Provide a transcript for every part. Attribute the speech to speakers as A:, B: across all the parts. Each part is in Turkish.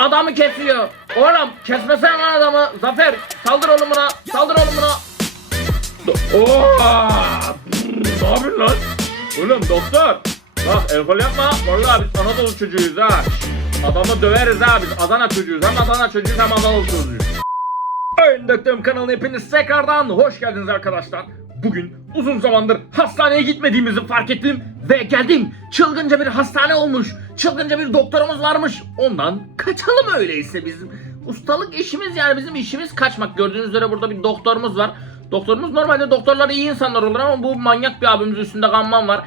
A: adamı kesiyor. Oğlum kesmesen lan adamı. Zafer saldır oğlum buna. Saldır oğlum buna. Oo! Ne yapıyorsun lan? Oğlum doktor. Bak el kol yapma. Vallahi biz Anadolu çocuğuyuz ha. Adamı döveriz ha biz. Adana çocuğuyuz. Hem Adana çocuğuyuz hem Anadolu çocuğuyuz. Oyun Döktüm kanalına hepiniz tekrardan hoş geldiniz arkadaşlar. Bugün uzun zamandır hastaneye gitmediğimizi fark ettim ve geldim. Çılgınca bir hastane olmuş. Çılgınca bir doktorumuz varmış. Ondan kaçalım öyleyse bizim. Ustalık işimiz yani bizim işimiz kaçmak. Gördüğünüz üzere burada bir doktorumuz var. Doktorumuz normalde doktorlar iyi insanlar olur ama bu manyak bir abimiz üstünde kanman var.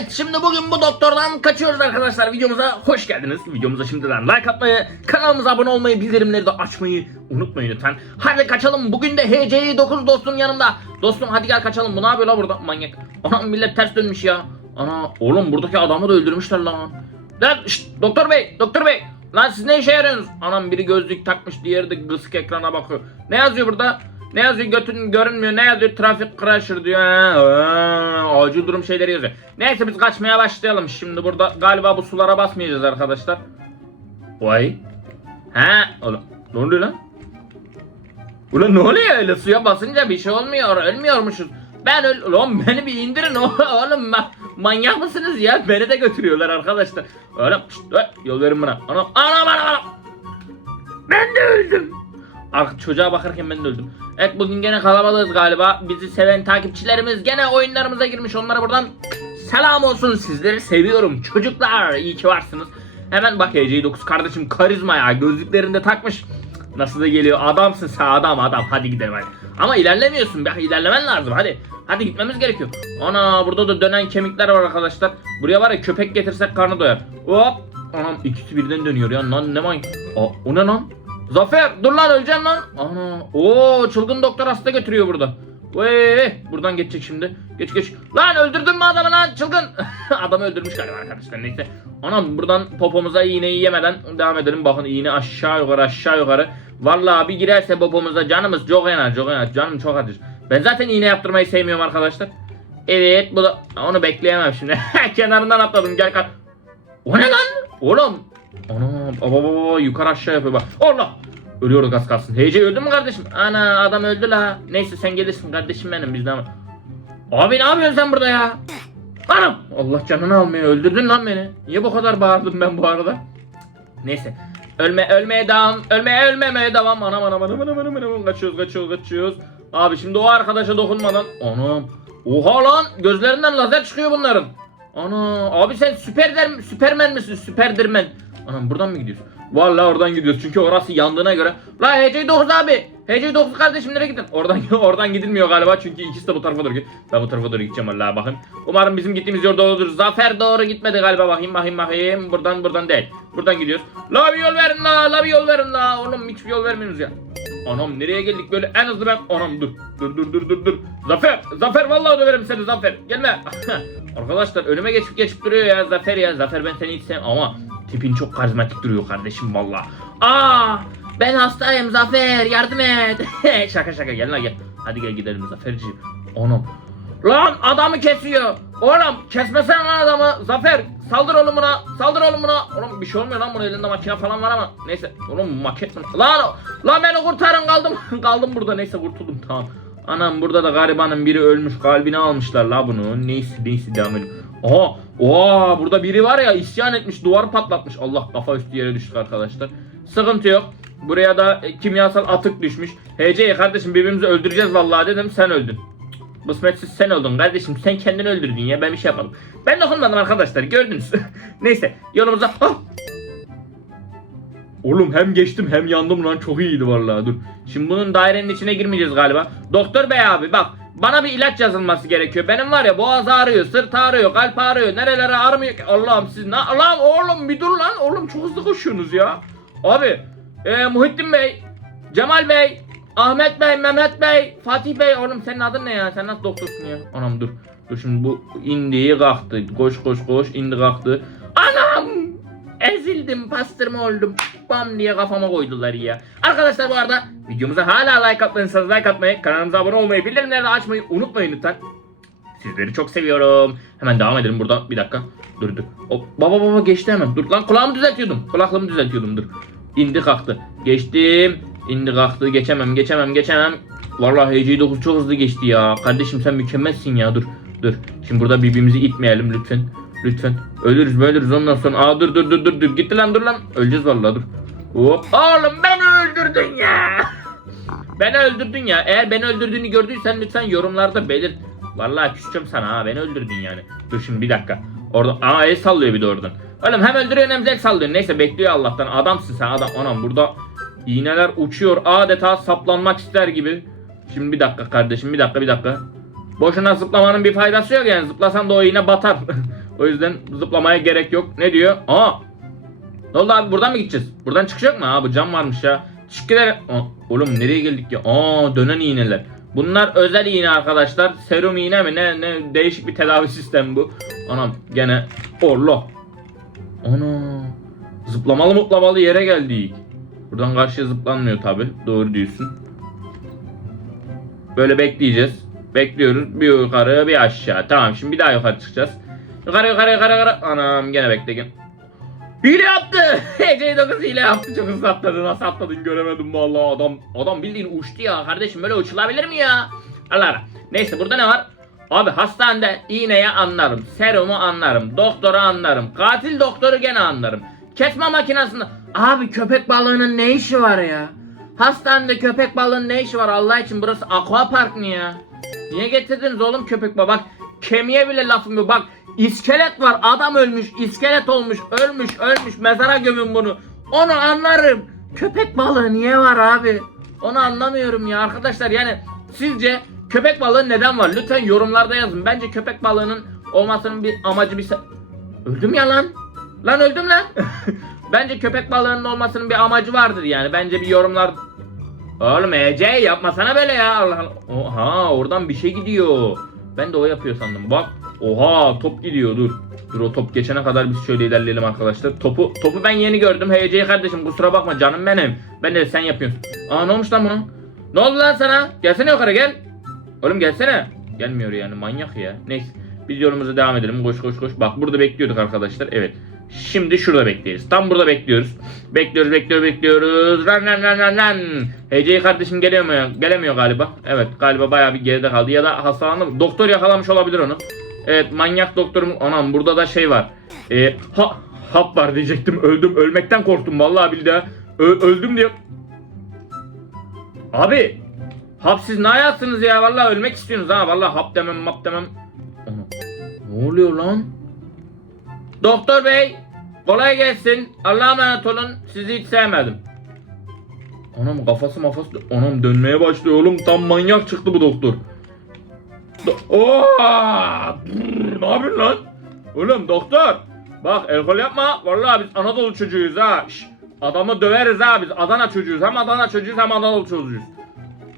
A: Evet şimdi bugün bu doktordan kaçıyoruz arkadaşlar. Videomuza hoş geldiniz. Videomuza şimdiden like atmayı, kanalımıza abone olmayı, bildirimleri de açmayı unutmayın lütfen. Hadi kaçalım. Bugün de HC'yi 9 dostum yanımda. Dostum hadi gel kaçalım. Bu ne yapıyor la burada manyak? Anam millet ters dönmüş ya. Ana oğlum buradaki adamı da öldürmüşler lan. Lan şşt, doktor bey, doktor bey. Lan siz ne işe yarıyorsunuz? Anam biri gözlük takmış, diğeri de kısık ekrana bakıyor. Ne yazıyor burada? Ne yazıyor götün görünmüyor ne yazıyor trafik crasher diyor ha, acil durum şeyleri yazıyor. Neyse biz kaçmaya başlayalım şimdi burada galiba bu sulara basmayacağız arkadaşlar. Vay. Ha oğlum ne oluyor lan? Ulan ne oluyor öyle suya basınca bir şey olmuyor ölmüyormuşuz. Ben öl Ulan beni bir indirin oğlum ma- manyak mısınız ya beni de götürüyorlar arkadaşlar. Oğlum şşt, öt, yol verin bana. Anam anam anam anam. Ar çocuğa bakarken ben de öldüm. Evet bugün gene kalabalığız galiba. Bizi seven takipçilerimiz gene oyunlarımıza girmiş. Onlara buradan selam olsun. Sizleri seviyorum. Çocuklar iyi ki varsınız. Hemen bak HC9 kardeşim karizma ya. Gözlüklerini de takmış. Nasıl da geliyor. Adamsın sen adam adam. Hadi gidelim hadi. Ama ilerlemiyorsun. Bak ilerlemen lazım hadi. Hadi gitmemiz gerekiyor. Ana burada da dönen kemikler var arkadaşlar. Buraya var ya köpek getirsek karnı doyar. Hop. Anam ikisi birden dönüyor ya. Lan ne man. Aa, o ne lan? Zafer dur lan öleceksin lan. Ana. Oo çılgın doktor hasta götürüyor burada. Vey buradan geçecek şimdi. Geç geç. Lan öldürdün mü adamı lan çılgın. adamı öldürmüş galiba arkadaşlar neyse. Anam buradan popomuza iğneyi yemeden devam edelim. Bakın iğne aşağı yukarı aşağı yukarı. Vallahi bir girerse popomuza canımız çok yanar çok yanar. Canım çok acır. Ben zaten iğne yaptırmayı sevmiyorum arkadaşlar. Evet bu da onu bekleyemem şimdi. Kenarından atladım gel kalk. O ne lan? Oğlum. Ana baba baba yukarı aşağı yapıyor bak. Allah. Ölüyoruz az kalsın. HC öldü mü kardeşim? Ana adam öldü la. Neyse sen gelirsin kardeşim benim bizden. Abi ne yapıyorsun sen burada ya? Anam. Allah canını almıyor. Öldürdün lan beni. Niye bu kadar bağırdım ben bu arada? Neyse. Ölme ölmeye devam. Ölmeye ölmemeye devam. Anam anam anam anam anam anam. Kaçıyoruz kaçıyoruz kaçıyoruz. Abi şimdi o arkadaşa dokunmadan. Anam. Oha lan. Gözlerinden lazer çıkıyor bunların. Ana abi sen süperder süpermen misin? Süperdirmen. Anam buradan mı gidiyorsun? Vallahi oradan gidiyoruz çünkü orası yandığına göre. La HC9 abi. HC9 kardeşim nereye gittin? Oradan oradan gidilmiyor galiba çünkü ikisi de bu tarafa doğru gidiyor. Ben bu tarafa doğru gideceğim vallahi bakın. Umarım bizim gittiğimiz yolda olur. Zafer doğru gitmedi galiba bakayım bakayım bakayım. Buradan buradan değil. Buradan gidiyoruz. La bir yol verin la la bir yol verin la. Oğlum hiçbir yol vermiyorsunuz ya. Anam nereye geldik böyle en hızlı ben anam dur dur dur dur dur dur Zafer Zafer vallahi döverim seni Zafer gelme Arkadaşlar önüme geçip geçip duruyor ya Zafer ya Zafer ben seni hiç sevmem ama tipin çok karizmatik duruyor kardeşim valla Aa ben hastayım Zafer yardım et Şaka şaka gel lan gel Hadi gel gidelim Zaferciğim Anam Lan adamı kesiyor. Oğlum kesmesen lan adamı. Zafer saldır oğlum buna. Saldır oğlum buna. Oğlum bir şey olmuyor lan bunun elinde makine falan var ama. Neyse oğlum maket mi? Lan lan beni kurtarın kaldım. kaldım burada neyse kurtuldum tamam. Anam burada da garibanın biri ölmüş kalbini almışlar la bunu. Neyse neyse devam edelim. Aha oha burada biri var ya isyan etmiş duvar patlatmış. Allah kafa üstü yere düştük arkadaşlar. Sıkıntı yok. Buraya da e, kimyasal atık düşmüş. HC kardeşim birbirimizi öldüreceğiz vallahi dedim sen öldün. Kısmetsiz sen oldun kardeşim. Sen kendini öldürdün ya. Ben bir şey yapmadım. Ben dokunmadım arkadaşlar. Gördünüz. Neyse. Yolumuza... Ah! Oğlum hem geçtim hem yandım lan. Çok iyiydi vallahi. Dur. Şimdi bunun dairenin içine girmeyeceğiz galiba. Doktor bey abi bak. Bana bir ilaç yazılması gerekiyor. Benim var ya boğaz ağrıyor, sırt ağrıyor, kalp ağrıyor. Nerelere ağrımıyor? Allah'ım siz ne? Lan oğlum bir dur lan. Oğlum çok hızlı koşuyorsunuz ya. Abi. Ee, Muhittin Bey. Cemal Bey. Ahmet Bey, Mehmet Bey, Fatih Bey. Oğlum senin adın ne ya? Sen nasıl doktorsun ya? Anam dur. Dur şimdi bu indi kalktı. Koş koş koş indi kalktı. Ezildim, pastırma oldum. Bam diye kafama koydular ya. Arkadaşlar bu arada videomuza hala like atmadıysanız like atmayı, kanalımıza abone olmayı, bildirimleri de açmayı unutmayın lütfen. Sizleri çok seviyorum. Hemen devam edelim buradan. Bir dakika. Dur dur. Hop. Baba baba geçti hemen. Dur lan kulağımı düzeltiyordum. Kulaklığımı düzeltiyordum dur. indi kalktı. Geçtim. indi kalktı. Geçemem geçemem geçemem. Vallahi HC9 çok hızlı geçti ya. Kardeşim sen mükemmelsin ya dur. Dur. Şimdi burada birbirimizi itmeyelim lütfen. Lütfen. Ölürüz ölürüz ondan sonra. Aa dur dur dur dur dur. Gitti lan dur lan. Öleceğiz vallahi dur. Hop. Oğlum beni öldürdün ya. Beni öldürdün ya. Eğer beni öldürdüğünü gördüysen lütfen yorumlarda belirt. Vallahi küseceğim sana ha. Beni öldürdün yani. Dur şimdi bir dakika. Orada aa el sallıyor bir de oradan. Oğlum hem öldürüyorsun hem zevk sallıyorsun. Neyse bekliyor Allah'tan. Adamsın sen adam. Anam burada iğneler uçuyor. Adeta saplanmak ister gibi. Şimdi bir dakika kardeşim bir dakika bir dakika. Boşuna zıplamanın bir faydası yok yani. Zıplasan da o iğne batar. o yüzden zıplamaya gerek yok. Ne diyor? Aa ne oldu abi buradan mı gideceğiz? Buradan çıkış yok mu? Aa bu cam varmış ya. Aa, oğlum nereye geldik ya? Aa dönen iğneler. Bunlar özel iğne arkadaşlar. Serum iğne mi? Ne ne değişik bir tedavi sistemi bu. Anam gene Allah. Ana. Zıplamalı mutlamalı yere geldik. Buradan karşıya zıplanmıyor tabi. Doğru diyorsun. Böyle bekleyeceğiz. Bekliyoruz. Bir yukarı bir aşağı. Tamam şimdi bir daha yukarı çıkacağız. Yukarı yukarı yukarı yukarı. Anam gene bekle gene. Hile yaptı. C9 hile yaptı. Çok hızlı atladı. Nasıl atladın göremedim vallahi adam. Adam bildiğin uçtu ya. Kardeşim böyle uçulabilir mi ya? Allah. Neyse burada ne var? Abi hastanede iğneye anlarım. Serumu anlarım. Doktoru anlarım. Katil doktoru gene anlarım. Kesme makinesinde. Abi köpek balığının ne işi var ya? Hastanede köpek balığının ne işi var Allah için? Burası aqua park mı ya? Niye getirdiniz oğlum köpek balığı? Bak kemiğe bile lafım yok. Bak iskelet var. Adam ölmüş. iskelet olmuş. Ölmüş. Ölmüş. Mezara gömün bunu. Onu anlarım. Köpek balığı niye var abi? Onu anlamıyorum ya arkadaşlar. Yani sizce köpek balığı neden var? Lütfen yorumlarda yazın. Bence köpek balığının olmasının bir amacı bir... Öldüm ya lan. Lan öldüm lan. Bence köpek balığının olmasının bir amacı vardır yani. Bence bir yorumlar... Oğlum Ece yapmasana böyle ya. Allah Allah. Oha oradan bir şey gidiyor. Ben de o yapıyor sandım. Bak. Oha top gidiyor dur. Dur o top geçene kadar biz şöyle ilerleyelim arkadaşlar. Topu topu ben yeni gördüm. HC kardeşim kusura bakma canım benim. Ben de sen yapıyorsun. Aa ne olmuş lan buna? Ne oldu lan sana? Gelsene yukarı gel. Oğlum gelsene. Gelmiyor yani manyak ya. Neyse. Biz yolumuza devam edelim. Koş koş koş. Bak burada bekliyorduk arkadaşlar. Evet. Şimdi şurada bekleyeceğiz. Tam burada bekliyoruz. Bekliyoruz, bekliyoruz, bekliyoruz. Ran ran ran ran ran. HC kardeşim gelemiyor, gelemiyor galiba. Evet, galiba bayağı bir geride kaldı ya da hastalandı. mı? Doktor yakalamış olabilir onu. Evet, manyak doktorum. Anam burada da şey var. Ee, ha, hap var diyecektim. Öldüm. Ölmekten korktum vallahi billahi. Ö- öldüm diyor. Abi, hap siz ne ayaksınız ya? Vallahi ölmek istiyorsunuz ha. Vallahi hap demem, map demem. Ne oluyor lan? Doktor bey kolay gelsin. Allah'a emanet olun. Sizi hiç sevmedim. Anam kafası mafası anam dönmeye başlıyor oğlum. Tam manyak çıktı bu doktor. Do- ne yapıyorsun lan? Oğlum doktor. Bak alkol yapma. Vallahi biz Anadolu çocuğuyuz ha. Şş, adamı döveriz ha biz. Adana çocuğuyuz. Hem Adana çocuğuyuz hem Anadolu çocuğuyuz.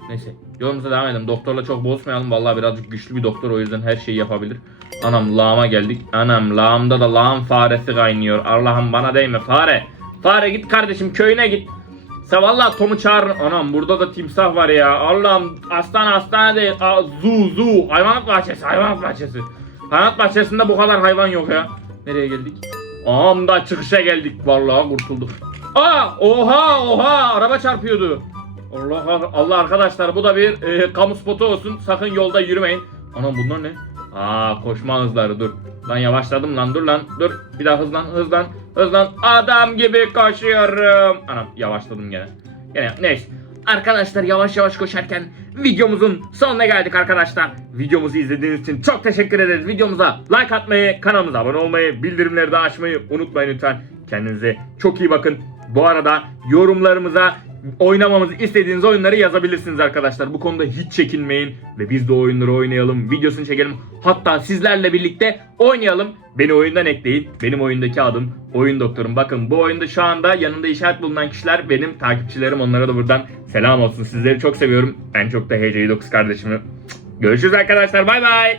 A: Neyse yolumuza devam edelim. Doktorla çok bozmayalım. Vallahi birazcık güçlü bir doktor o yüzden her şeyi yapabilir. Anam lağıma geldik. Anam lağımda da lağım faresi kaynıyor. Allah'ım bana değme fare. Fare git kardeşim köyüne git. Sen vallahi Tom'u çağır. Anam burada da timsah var ya. Allah'ım hastane hastane değil. Aa, zoo zoo. Hayvanat bahçesi hayvanat bahçesi. Hayvanat bahçesinde bu kadar hayvan yok ya. Nereye geldik? Ağam da çıkışa geldik. Vallahi kurtulduk. Aa oha oha araba çarpıyordu. Allah Allah arkadaşlar bu da bir e, kamu spotu olsun. Sakın yolda yürümeyin. Anam bunlar ne? Aa koşma hızları dur. Lan yavaşladım lan dur lan dur. Bir daha hızlan hızlan hızlan. Adam gibi koşuyorum. Anam yavaşladım gene. Gene neyse. Arkadaşlar yavaş yavaş koşarken videomuzun sonuna geldik arkadaşlar. Videomuzu izlediğiniz için çok teşekkür ederiz. Videomuza like atmayı, kanalımıza abone olmayı, bildirimleri de açmayı unutmayın lütfen. Kendinize çok iyi bakın. Bu arada yorumlarımıza oynamamızı istediğiniz oyunları yazabilirsiniz arkadaşlar. Bu konuda hiç çekinmeyin ve biz de oyunları oynayalım, videosunu çekelim. Hatta sizlerle birlikte oynayalım. Beni oyundan ekleyin. Benim oyundaki adım Oyun Doktorum. Bakın bu oyunda şu anda yanında işaret bulunan kişiler benim takipçilerim. Onlara da buradan selam olsun. Sizleri çok seviyorum. En çok da HC9 kardeşimi. Görüşürüz arkadaşlar. Bay bay.